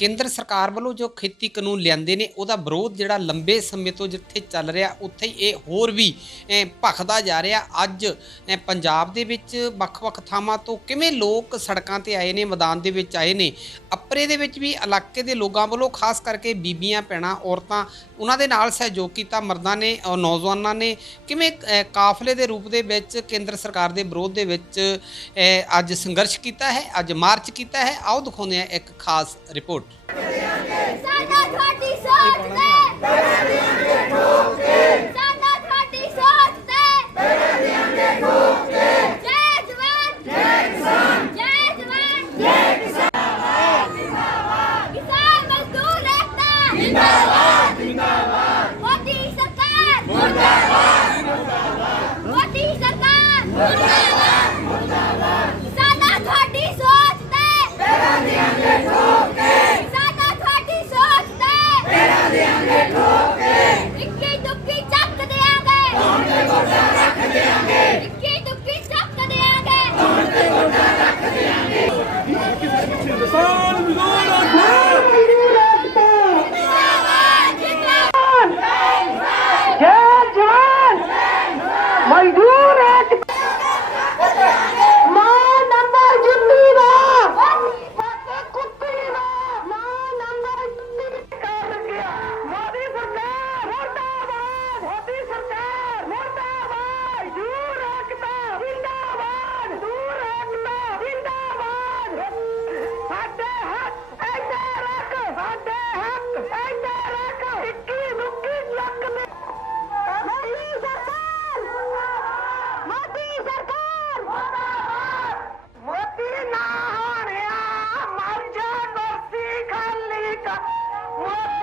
ਕੇਂਦਰ ਸਰਕਾਰ ਵੱਲੋਂ ਜੋ ਖੇਤੀ ਕਾਨੂੰਨ ਲਿਆਂਦੇ ਨੇ, ਉਹਦਾ ਵਿਰੋਧ ਜਿਹੜਾ ਲੰਬੇ ਸਮੇਂ ਤੋਂ ਜਿੱਥੇ ਚੱਲ ਰਿਹਾ, ਉੱਥੇ ਇਹ ਹੋਰ ਵੀ ਭਖਦਾ ਜਾ ਰਿਹਾ। ਅੱਜ ਪੰਜਾਬ ਦੇ ਵਿੱਚ ਵੱਖ-ਵੱਖ ਥਾਵਾਂ ਤੋਂ ਕਿਵੇਂ ਲੋਕ ਸੜਕਾਂ ਤੇ ਆਏ ਨੇ, ਮੈਦਾਨ ਦੇ ਵਿੱਚ ਆਏ ਨੇ, ਅਪਰੇ ਦੇ ਵਿੱਚ ਵੀ ਇਲਾਕੇ ਦੇ ਲੋਕਾਂ ਵੱਲੋਂ, ਖਾਸ ਕਰਕੇ ਬੀਬੀਆਂ ਪੈਣਾ ਔਰਤਾਂ, ਉਹਨਾਂ ਦੇ ਨਾਲ ਸਹਿਯੋਗ ਕੀਤਾ, ਮਰਦਾਂ ਨੇ ਨੌਜਵਾਨਾਂ ਨੇ। ਕਿਵੇਂ ਕਾਫਲੇ ਦੇ ਰੂਪ ਦੇ ਵਿੱਚ ਕੇਂਦਰ ਸਰਕਾਰ ਦੇ ਵਿਰੋਧ ਦੇ ਵਿੱਚ ਅੱਜ ਸੰਘਰਸ਼ ਕੀਤਾ ਹੈ, ਅੱਜ ਮਾਰਚ ਕੀਤਾ ਹੈ? ਆਓ ਦਿਖਾਉਂਦੇ ਹਾਂ ਇੱਕ ਖਾਸ ਰਿਪੋਰਟ। ਸਾਡਾ ਤੁਹਾਡੀ ਸਾਥ ਦੇ। ਕਰਾਂਗੇ ਠੋਕ ਕੇ Whoa!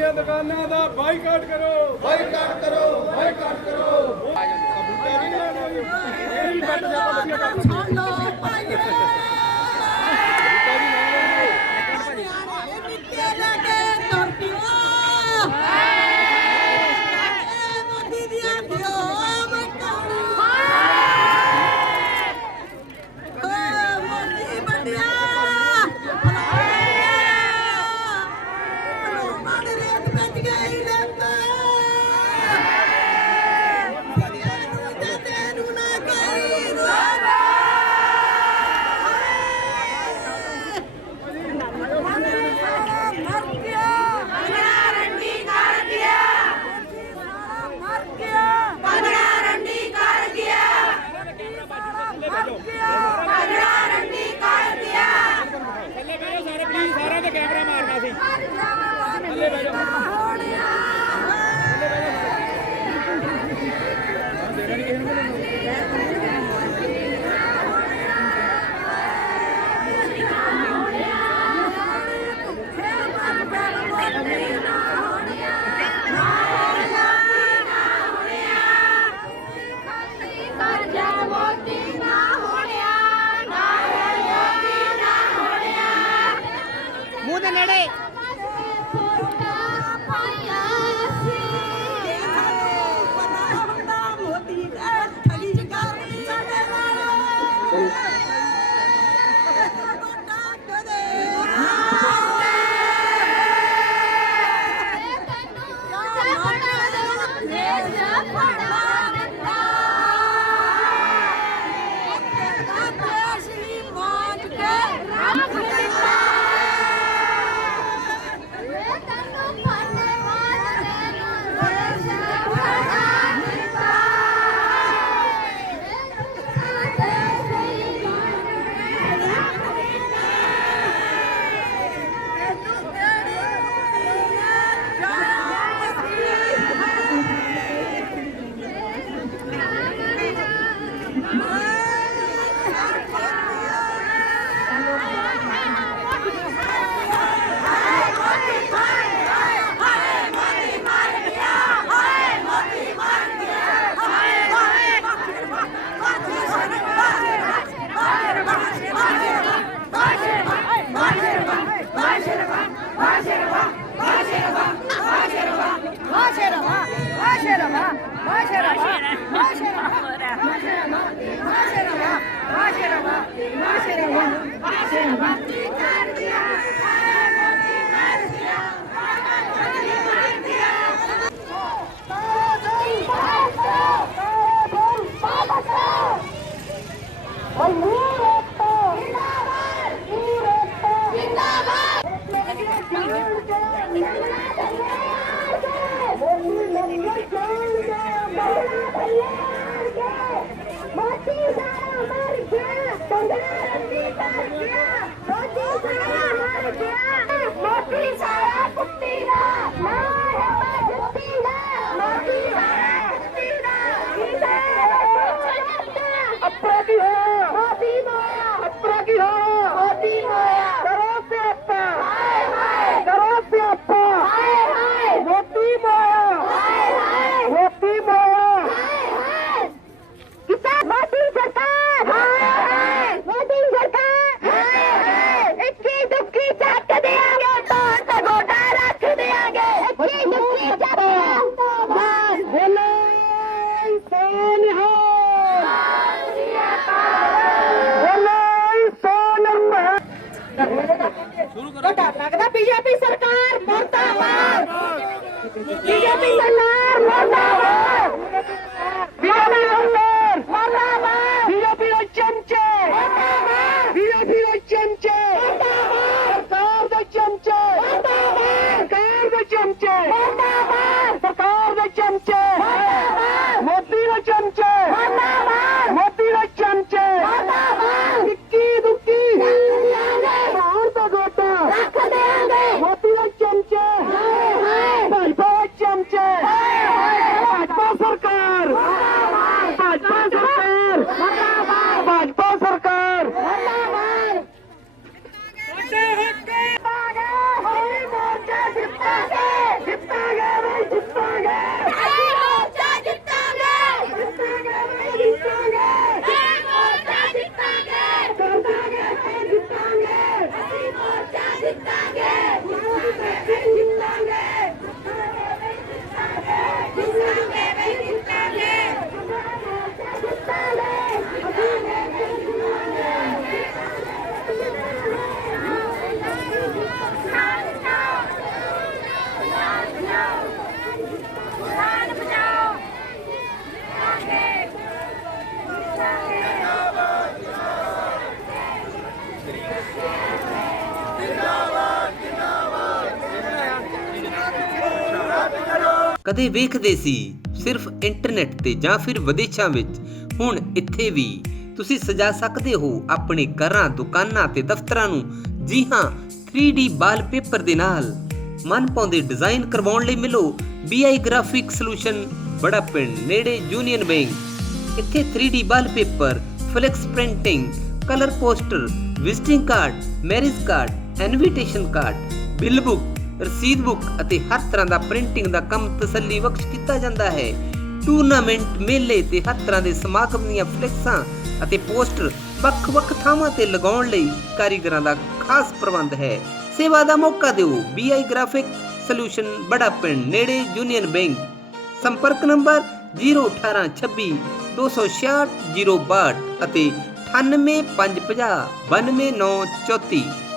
ਦੀਆਂ ਦੁਕਾਨਾਂ ਦਾ ਬਾਈਕਾਟ ਕਰੋ। ਬਾਈਕਾਟ ਕਰੋ ਬਾਈਕਾਟ ਕਰੋ। மேடை तो डर लगता बीजेपी सरकार मुर्दाबाद बीजेपी सरकार मुर्दाबाद बीजेपी सरकार मुर्दाबाद बीजेपी चमचे बीजेपी चमचे ਕਦੇ ਵੇਖਦੇ ਸੀ, ਸਿਰਫ ਇੰਟਰਨੈਟ ਤੇ ਜਾਂ ਫਿਰ ਵਿਦੇਸ਼ਾਂ ਵਿੱਚ। ਹੁਣ ਇੱਥੇ ਵੀ ਤੁਸੀਂ ਸਜਾ ਸਕਦੇ ਹੋ ਆਪਣੇ ਘਰਾਂ, ਦੁਕਾਨਾਂ ਤੇ ਦਫ਼ਤਰਾਂ ਨੂੰ। ਜੀ ਹਾਂ 3D ਵਾਲਪੇਪਰ ਦੇ ਨਾਲ। ਮਨ ਪਾਉਂਦੇ ਡਿਜ਼ਾਈਨ ਕਰਵਾਉਣ ਲਈ ਮਿਲੋ। BI ਗ੍ਰਾਫਿਕ ਸੋਲੂਸ਼ਨ ਬੜਾ ਪਿੰਡ, ਨੇੜੇ ਯੂਨੀਅਨ ਬੈਂਕ ਇੱਥੇ 3D wallpaper flex printing colour poster visiting card marriage card invitation card bill book ਰਸੀਦ ਬੁੱਕ ਅਤੇ ਹਰ ਤਰ੍ਹਾਂ ਦਾ ਪ੍ਰਿੰਟਿੰਗ ਦਾ ਕੰਮ ਤਸੱਲੀ ਬਖਸ਼ ਕੀਤਾ ਜਾਂਦਾ ਹੈ। ਟੂਰਨਾਮੈਂਟ ਮੇਲੇ ਤੇ ਹਰ ਤਰ੍ਹਾਂ ਦੇ ਸਮਾਗਮ ਦੀਆਂ ਫਲੈਕਸਾਂ ਅਤੇ ਪੋਸਟਰ ਵੱਖ-ਵੱਖ ਥਾਵਾਂ ਤੇ ਲਗਾਉਣ ਲਈ ਕਾਰੀਗਰਾਂ ਦਾ ਖਾਸ ਪ੍ਰਬੰਧ ਹੈ। ਸੇਵਾ ਦਾ ਮੌਕਾ ਦਿਓ। ਬੀਆਈ ਗ੍ਰਾਫਿਕ ਸੋਲੂਸ਼ਨ ਬੜਾ ਪਿੰਡ, ਨੇੜੇ ਯੂਨੀਅਨ ਬੈਂਕ ਸੰਪਰਕ ਨੰਬਰ 01826 266062 ਅਤੇ 98550 92934